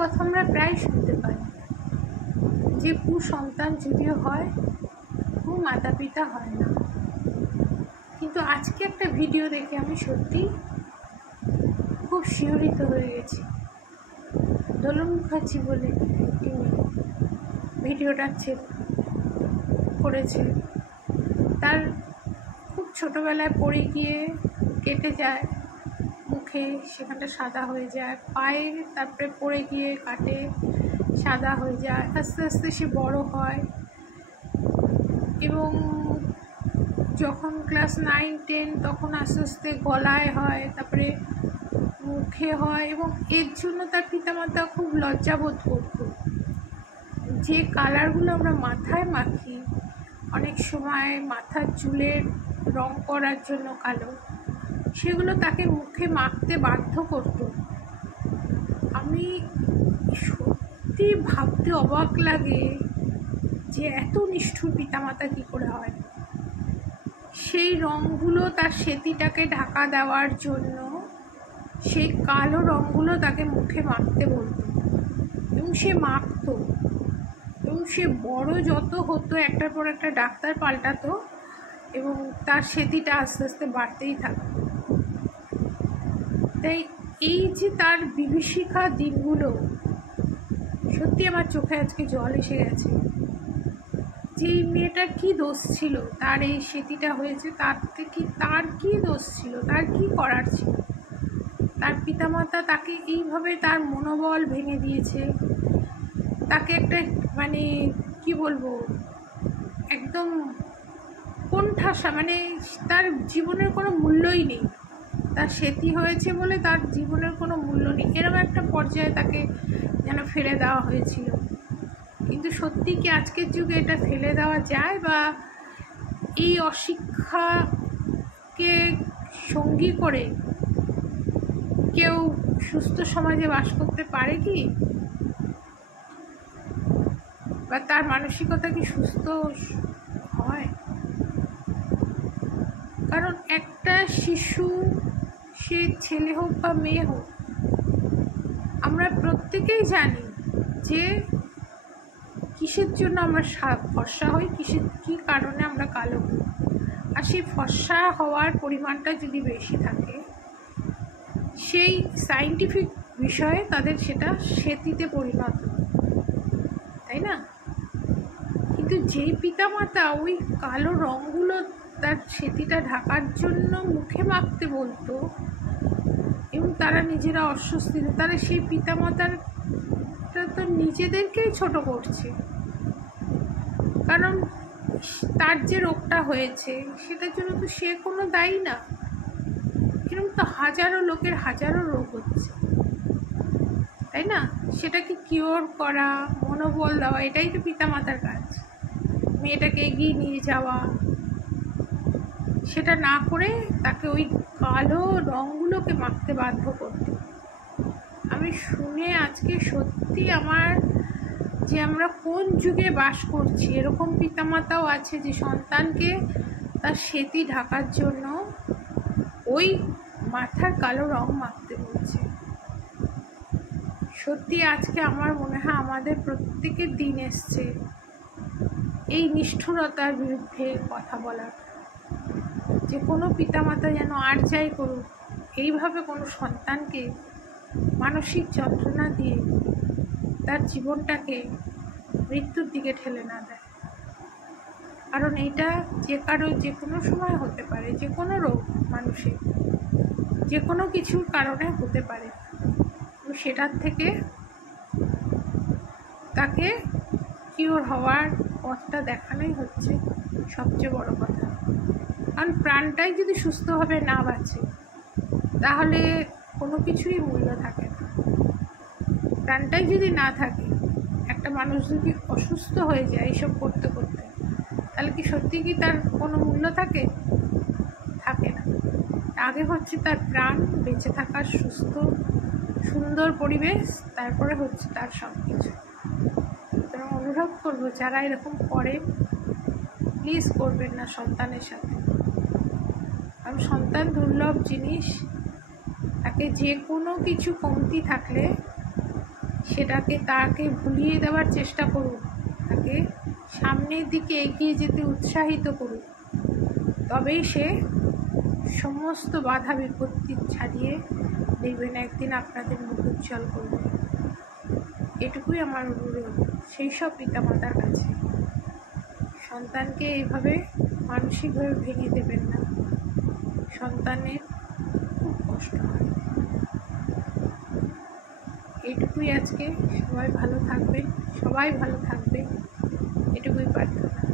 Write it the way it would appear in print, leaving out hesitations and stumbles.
কথা আমরা প্রায় শুনতে পাই যে কুসন্তান যদিও হয়, মাতা পিতা হয় না। কিন্তু আজকে একটা ভিডিও দেখে আমি সত্যি খুব শিহরিত হয়ে গেছি। দোলন মুখার্জি বলে একটি মেয়ে ভিডিওটা করেছে। তার খুব ছোটোবেলায় পড়ে গিয়ে কেটে যায় মুখে, সেখানটা সাদা হয়ে যায়, পায়ে তারপরে পড়ে গিয়ে কাটে, সাদা হয়ে যায়। আস্তে আস্তে সে বড় হয় এবং যখন ক্লাস 9-10 তখন আস্তে আস্তে গলায় হয়, তারপরে মুখে হয়, এবং এর জন্য তার পিতামাতা খুব লজ্জাবোধ করত। যে কালারগুলো আমরা মাথায় মাখি, অনেক সময় মাথার চুলের রং করার জন্য কালো, সেগুলো তাকে মুখে মাখতে বাধ্য করত। আমি সত্যি ভাবতে অবাক লাগে যে এত নিষ্ঠুর পিতামাতা কী করে হয়। সেই রঙগুলো তার সেতিটাকে ঢাকা দেওয়ার জন্য সেই কালো রঙগুলো তাকে মুখে মাখতে বলতো এবং সে মাখতো, এবং সে বড় যত হতো একটার পর একটা ডাক্তার পাল্টাতো এবং তার সেতিটা আস্তে আস্তে বাড়তেই থাকতো। তাই এই যে তার বিভীষিকা দিনগুলো, সত্যি আমার চোখে আজকে জল এসে গেছে যে এই মেয়েটার কী দোষ ছিল, তার এই সেতিটা হয়েছে, তার কী দোষ ছিল, তার কী করার ছিল। তার পিতামাতা তাকে এইভাবে তার মনোবল ভেঙে দিয়েছে, তাকে একটা মানে কি বলবো, একদম কোণঠাসা, মানে তার জীবনের কোনো মূল্যই নেই। তার সেতি হয়েছে বলে তার জীবনের কোনো মূল্য নেই, এরকম একটা পর্যায়ে তাকে যেন ফেলে দেওয়া হয়েছিল। কিন্তু সত্যি কি আজকের যুগে এটা ফেলে দেওয়া যায়, বা এই অশিক্ষাকে সঙ্গী করে কেউ সুস্থ সমাজে বাস করতে পারে কি, বা তার মানসিকতা কি সুস্থ হয়? কারণ একটা শিশু, সে ছেলে হোক বা মেয়ে হোক, আমরা প্রত্যেকেই জানি যে কিসের জন্য আমরা ফর্সা হই, কী কারণে আমরা কালো হই। আর সেই ফর্সা হওয়ার পরিমাণটা যদি বেশি থাকে, সেই সায়েন্টিফিক বিষয়ে তাদের সেটা সেতিতে পরিণত, তাই না? কিন্তু যেই পিতামাতা ওই কালো রঙগুলো তার সেতিটা ঢাকার জন্য মুখে মাখতে বলতো এবং তারা নিজেরা অস্বস্তি, তারা সেই পিতামাতার তো নিজেদেরকেই ছোট করছে। কারণ তার যে রোগটা হয়েছে সেটার জন্য তো সে কোনো দায়ী না। এরকম তো হাজারো লোকের হাজারো রোগ হচ্ছে, তাই না? সেটাকে কিওর করা, মনোবল দেওয়া, এটাই তো পিতামাতার কাজ। মেয়েটাকে এগিয়ে নিয়ে যাওয়া, সেটা না করে তাকে ওই কালো রঙগুলোকে মাখতে বাধ্য করতে। আমি শুনে আজকে সত্যি আমার, যে আমরা কোন যুগে বাস করছি। এরকম পিতামাতাও আছে যে সন্তানকে তার সেতি ঢাকার জন্য ওই মাথার কালো রং মাখতে বলছে। সত্যি আজকে আমার মনে হয় আমাদের প্রত্যেকের দিন এসছে এই নিষ্ঠুরতার বিরুদ্ধে কথা বলার, যে কোনো পিতামাতা যেন আর যাই করুক, এইভাবে কোনো সন্তানকে মানসিক যন্ত্রণা দিয়ে তার জীবনটাকে মৃত্যুর দিকে ঠেলে না দেয়। কারণ এটা যে কারো যে কোনো সময় হতে পারে, যে কোনো রোগ মানুষের যে কোনো কিছুর কারণে হতে পারে, তো সেটার থেকে তাকে কিওর হওয়ার পথটা দেখানোই হচ্ছে সবচেয়ে বড় কথা। কারণ প্রাণটাই যদি সুস্থভাবে না বাঁচে, তাহলে কোনো কিছুই মূল্য থাকে না। প্রাণটাই যদি না থাকে, একটা মানুষ যদি অসুস্থ হয়ে যায় এইসব করতে করতে, তাহলে কি সত্যি কি তার কোনো মূল্য থাকে? থাকে না। আগে হচ্ছে তার প্রাণ, বেঁচে থাকার সুস্থ সুন্দর পরিবেশ, তারপরে হচ্ছে তার সব কিছু। সুতরাং অনুরোধ করবো, যারা এরকম করে প্লিজ করবেন না সন্তানের সাথে। কারণ সন্তান দুর্লভ জিনিস, তাকে যে কোনো কিছু কমতি থাকলে তাকে ভুলিয়ে দেওয়ার চেষ্টা করুন, তাকে সামনের দিকে এগিয়ে যেতে উৎসাহিত করুন। তবেই সে সমস্ত বাধা বিপত্তি ছাড়িয়ে দেখবেন একদিন আপনাদের মুখ উজ্জ্বল করবে। এটুকুই আমার অনুরোধ সেই সব পিতামাতার কাছে। সন্তানকে এইভাবে মানসিকভাবে ভেঙে দেবেন না, সন্তানের খুব কষ্ট হয়। এইটুকুই আজকে। সবাই ভালো থাকবেন, এটুকুই প্রার্থনা।